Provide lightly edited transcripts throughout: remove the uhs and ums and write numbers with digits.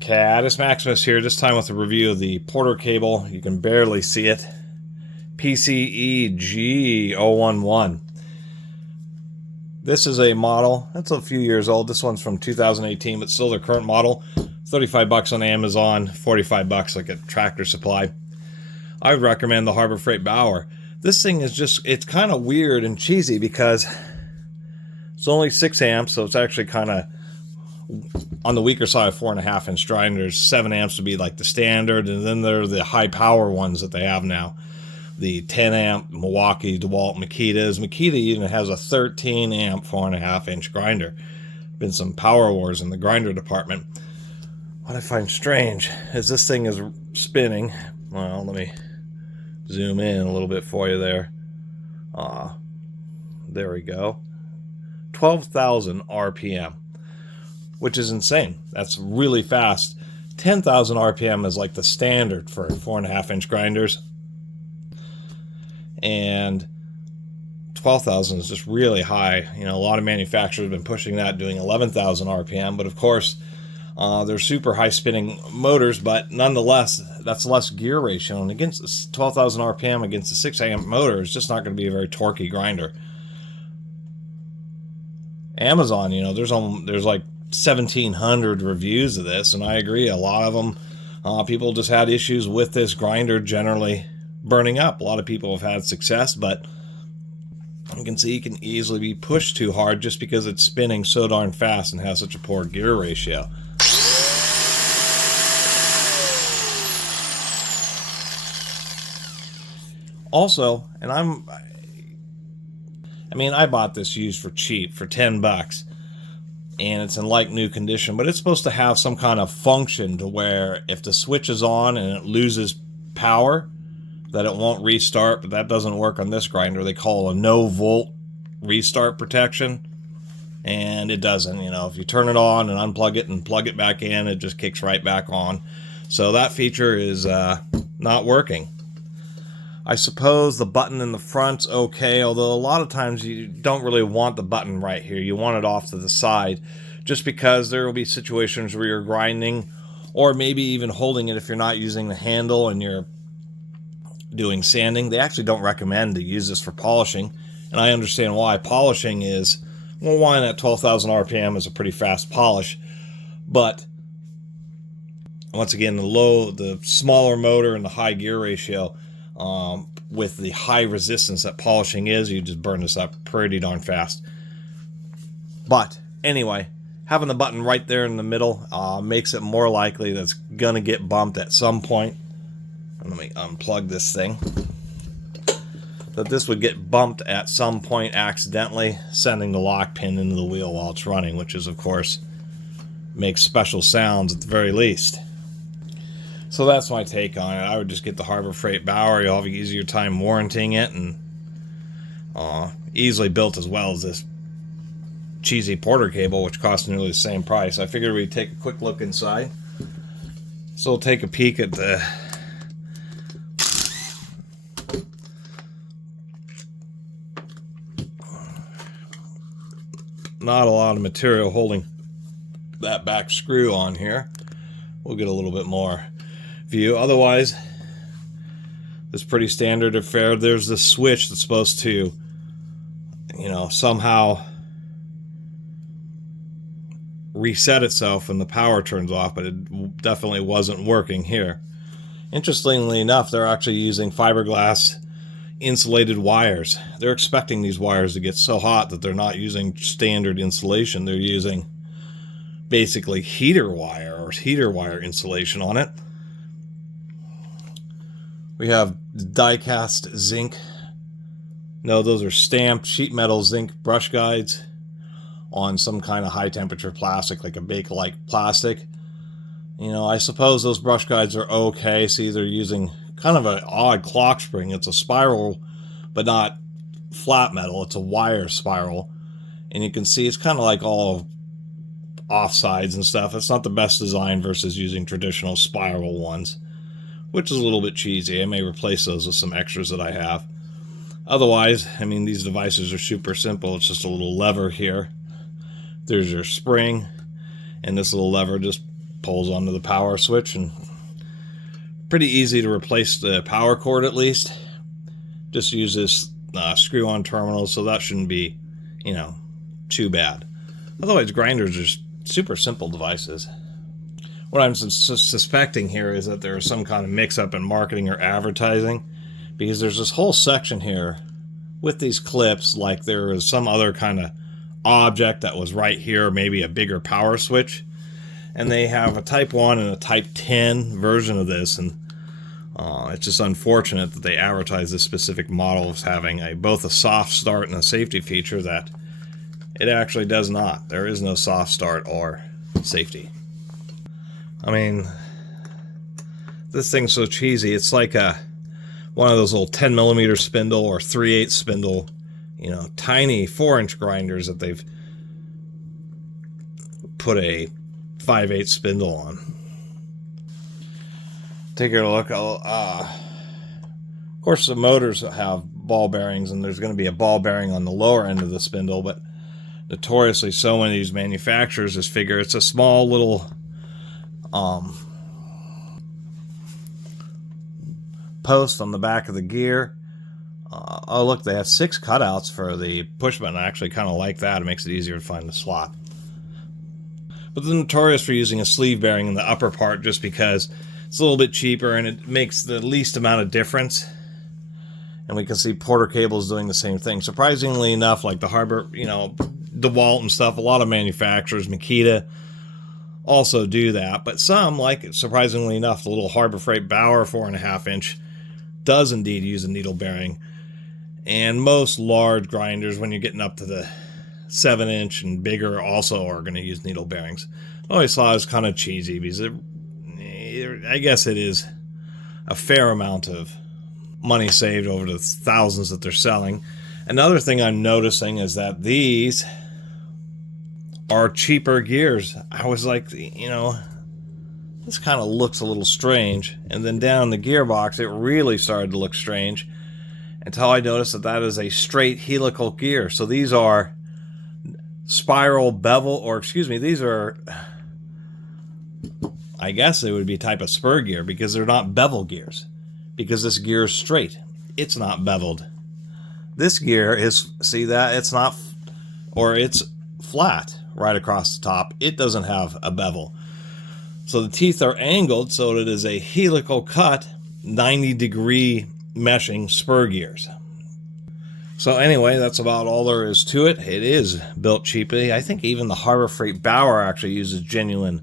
Catus Maximus here, this time with a review of the Porter cable. You can barely see it. PCE G011. This is a model that's a few years old. This one's from 2018, but still their current model. $35 on Amazon, $45 like at Tractor Supply. I would recommend the Harbor Freight Bauer. This thing is just, it's kind of weird and cheesy because it's only 6 amps, so it's actually kind of on the weaker side of 4.5 inch grinders. 7 amps would be like the standard, and then there are the high power ones that they have now. The 10 amp Milwaukee, DeWalt, Makitas. Makita even has a 13 amp 4.5 inch grinder. Been some power wars in the grinder department. What I find strange is this thing is spinning. Well, let me zoom in a little bit for you there. There we go. 12,000 RPM. Which is insane. That's really fast. 10,000 RPM is like the standard for 4.5 inch grinders. And 12,000 is just really high. You know, a lot of manufacturers have been pushing that, doing 11,000 RPM. But of course, they're super high spinning motors, but nonetheless, that's less gear ratio. And against 12,000 RPM against a 6 amp motor, it's just not going to be a very torquey grinder. Amazon, you know, there's like 1,700 reviews of this, and I agree, a lot of them, people just had issues with this grinder generally burning up. A lot of people have had success, but you can see it can easily be pushed too hard just because it's spinning so darn fast and has such a poor gear ratio. Also, and I bought this used for cheap for $10, and it's in like new condition, but it's supposed to have some kind of function to where if the switch is on and it loses power, that it won't restart. But that doesn't work on this grinder. They call it a no volt restart protection, and it doesn't. You know, if you turn it on and unplug it and plug it back in, it just kicks right back on. So that feature is not working. I suppose the button in the front's okay, although a lot of times you don't really want the button right here. You want it off to the side, just because there will be situations where you're grinding, or maybe even holding it if you're not using the handle and you're doing sanding. They actually don't recommend to use this for polishing, and I understand why. Polishing is, well, one at 12,000 RPM is a pretty fast polish, but once again, the smaller motor and the high gear ratio, with the high resistance that polishing is, you just burn this up pretty darn fast. But anyway, having the button right there in the middle makes it more likely that it's gonna get bumped at some point. Let me unplug this thing. That this would get bumped at some point accidentally, sending the lock pin into the wheel while it's running, which is, of course, makes special sounds at the very least. So that's my take on it. I would just get the Harbor Freight Bauer. You'll have an easier time warranting it, and easily built as well as this cheesy Porter cable, which costs nearly the same price. I figured we'd take a quick look inside. So we'll take a peek at the not a lot of material holding that back screw on here. We'll get a little bit more view. Otherwise, it's pretty standard affair. There's this switch that's supposed to, you know, somehow reset itself when the power turns off, but it definitely wasn't working here. Interestingly enough, they're actually using fiberglass insulated wires. They're expecting these wires to get so hot that they're not using standard insulation. They're using basically heater wire or heater wire insulation on it. We have die-cast zinc. No, those are stamped sheet metal zinc brush guides on some kind of high temperature plastic, like a Bakelite plastic. You know, I suppose those brush guides are okay. See, they're using kind of an odd clock spring. It's a spiral, but not flat metal. It's a wire spiral. And you can see it's kind of like all offsides and stuff. It's not the best design versus using traditional spiral ones, which is a little bit cheesy. I may replace those with some extras that I have. Otherwise, I mean, these devices are super simple. It's just a little lever here. There's your spring, and this little lever just pulls onto the power switch, and pretty easy to replace the power cord at least. Just use this screw-on terminal, so that shouldn't be, you know, too bad. Otherwise, grinders are super simple devices. What I'm suspecting here is that there is some kind of mix-up in marketing or advertising, because there's this whole section here with these clips like there is some other kind of object that was right here, maybe a bigger power switch, and they have a Type 1 and a Type 10 version of this, and it's just unfortunate that they advertise this specific model as having both a soft start and a safety feature that it actually does not. There is no soft start or safety. I mean, this thing's so cheesy. It's like one of those little 10mm spindle or 3/8 spindle, you know, tiny 4-inch grinders that they've put a 5/8 spindle on. Take a look. Of course, the motors have ball bearings, and there's going to be a ball bearing on the lower end of the spindle, but notoriously so many of these manufacturers just figure it's a small little post on the back of the gear. Oh, look, they have 6 cutouts for the push button. I actually kind of like that. It makes it easier to find the slot. But they're notorious for using a sleeve bearing in the upper part just because it's a little bit cheaper and it makes the least amount of difference. And we can see Porter Cable's doing the same thing. Surprisingly enough, like the Harbor, you know, DeWalt and stuff, a lot of manufacturers, Makita, also do that. But some, like, surprisingly enough, the little Harbor Freight Bauer 4.5-inch does indeed use a needle bearing. And most large grinders, when you're getting up to the 7-inch and bigger, also are going to use needle bearings. I always thought it was kind of cheesy because I guess it is a fair amount of money saved over the thousands that they're selling. Another thing I'm noticing is that these are cheaper gears. I was like, you know, this kind of looks a little strange. And then down the gearbox, it really started to look strange until I noticed that that is a straight helical gear. So these are spiral bevel, or excuse me, these are, I guess they would be type of spur gear because they're not bevel gears. Because this gear is straight. It's not beveled. This gear is, see that? It's not, or it's flat right across the top. It doesn't have a bevel. So the teeth are angled so it is a helical cut, 90-degree meshing spur gears. So anyway, that's about all there is to it. It is built cheaply. I think even the Harbor Freight Bauer actually uses genuine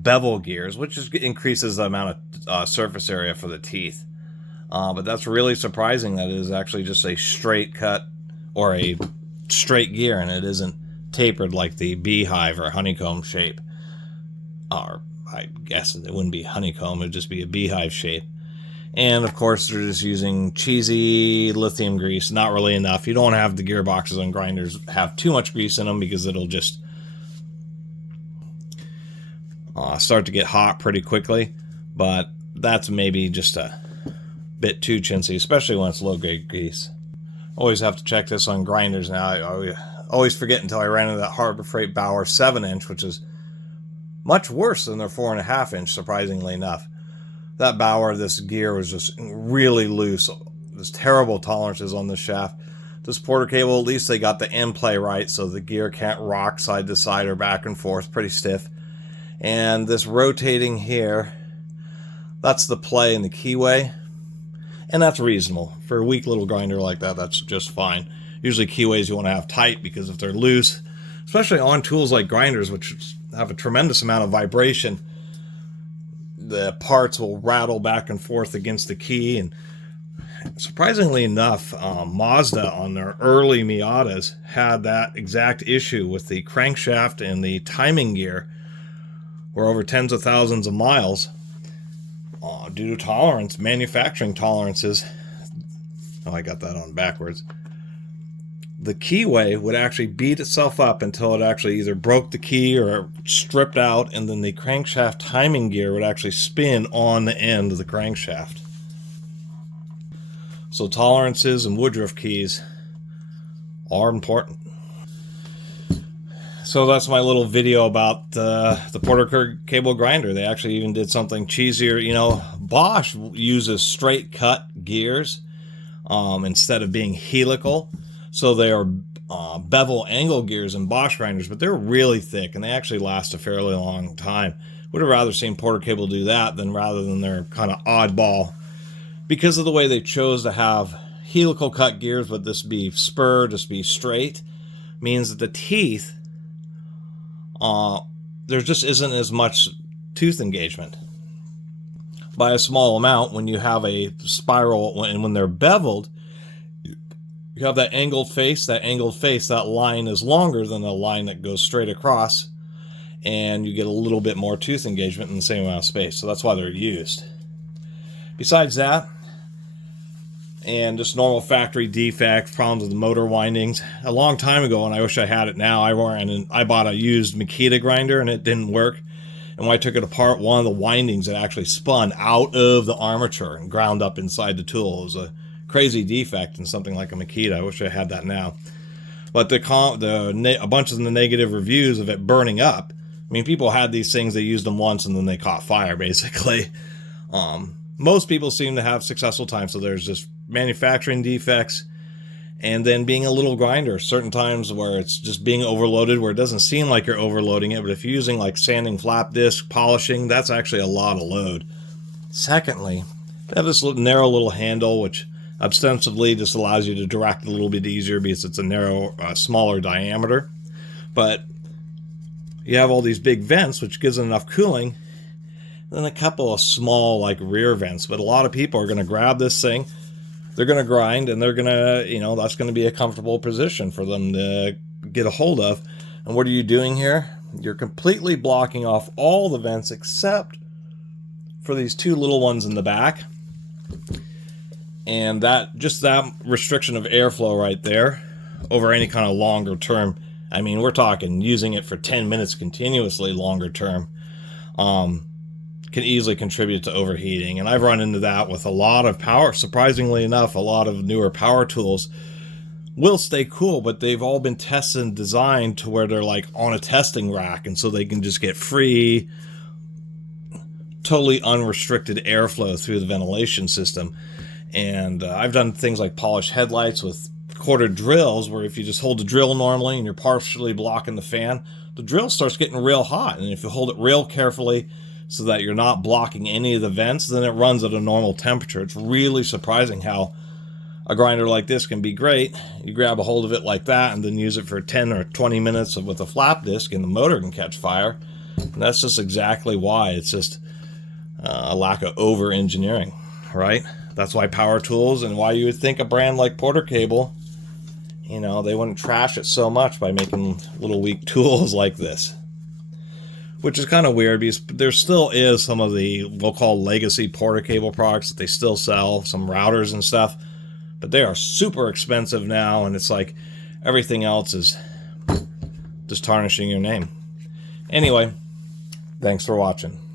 bevel gears, which just increases the amount of surface area for the teeth. But that's really surprising that it is actually just a straight cut or a straight gear, and it isn't tapered like the beehive or honeycomb shape. Or I guess it wouldn't be honeycomb, it would just be a beehive shape. And of course, they're just using cheesy lithium grease. Not really enough. You don't want to have the gearboxes on grinders have too much grease in them because it'll just start to get hot pretty quickly. But that's maybe just a bit too chintzy, especially when it's low-grade grease. Always have to check this on grinders now. I always forget until I ran into that Harbor Freight Bauer 7-inch, which is much worse than their 4.5-inch, surprisingly enough. That Bauer, this gear was just really loose. There's terrible tolerances on this shaft. This Porter Cable, at least they got the end play right, so the gear can't rock side to side or back and forth, pretty stiff. And this rotating here, that's the play and the keyway. And that's reasonable. For a weak little grinder like that, that's just fine. Usually keyways you want to have tight because if they're loose, especially on tools like grinders, which have a tremendous amount of vibration, the parts will rattle back and forth against the key. And surprisingly enough, Mazda on their early Miatas had that exact issue with the crankshaft and the timing gear, where over tens of thousands of miles, due to manufacturing tolerances, oh, I got that on backwards, the keyway would actually beat itself up until it actually either broke the key or stripped out, and then the crankshaft timing gear would actually spin on the end of the crankshaft. So tolerances and Woodruff keys are important. So that's my little video about the Porter cable grinder. They actually even did something cheesier. You know, Bosch uses straight cut gears instead of being helical. So they are bevel angle gears in Bosch grinders, but they're really thick and they actually last a fairly long time. Would have rather seen Porter cable do that rather than their kind of oddball. Because of the way they chose to have helical cut gears, but this be spur, just be straight, means that the teeth, there just isn't as much tooth engagement. By a small amount, when you have a spiral, and when they're beveled, you have that angled face. That line is longer than the line that goes straight across, and you get a little bit more tooth engagement in the same amount of space. So that's why they're used. Besides that, and just normal factory defects, problems with the motor windings. A long time ago, and I wish I had it now, I bought a used Makita grinder and it didn't work. And when I took it apart, one of the windings had actually spun out of the armature and ground up inside the tool. It was a crazy defect in something like a Makita. I wish I had that now. But a bunch of the negative reviews of it burning up. I mean, people had these things, they used them once and then they caught fire, basically. Most people seem to have successful times, so there's just manufacturing defects, and then being a little grinder. Certain times where it's just being overloaded, where it doesn't seem like you're overloading it, but if you're using like sanding flap disc, polishing, that's actually a lot of load. Secondly, they have this narrow little handle, which ostensibly just allows you to direct a little bit easier because it's a narrow, smaller diameter. But you have all these big vents, which gives it enough cooling, then a couple of small like rear vents. But a lot of people are going to grab this thing, they're going to grind, and they're going to, you know, that's going to be a comfortable position for them to get a hold of. And what are you doing here? You're completely blocking off all the vents except for these two little ones in the back. And that restriction of airflow right there over any kind of longer term, I mean, we're talking using it for 10 minutes continuously longer term, can easily contribute to overheating. And I've run into that with a lot of power. Surprisingly enough, a lot of newer power tools will stay cool, but they've all been tested and designed to where they're like on a testing rack, and so they can just get free, totally unrestricted airflow through the ventilation system. And I've done things like polish headlights with quartered drills, where if you just hold the drill normally and you're partially blocking the fan, the drill starts getting real hot. And if you hold it real carefully so that you're not blocking any of the vents, then it runs at a normal temperature. It's really surprising how a grinder like this can be great. You grab a hold of it like that and then use it for 10 or 20 minutes with a flap disc, and the motor can catch fire. And that's just exactly why. It's just a lack of over-engineering, right? That's why power tools, and why you would think a brand like Porter Cable, you know, they wouldn't trash it so much by making little weak tools like this. Which is kind of weird, because there still is some of the, we'll call legacy Porter Cable products that they still sell, some routers and stuff, but they are super expensive now, and it's like everything else is just tarnishing your name. Anyway, thanks for watching.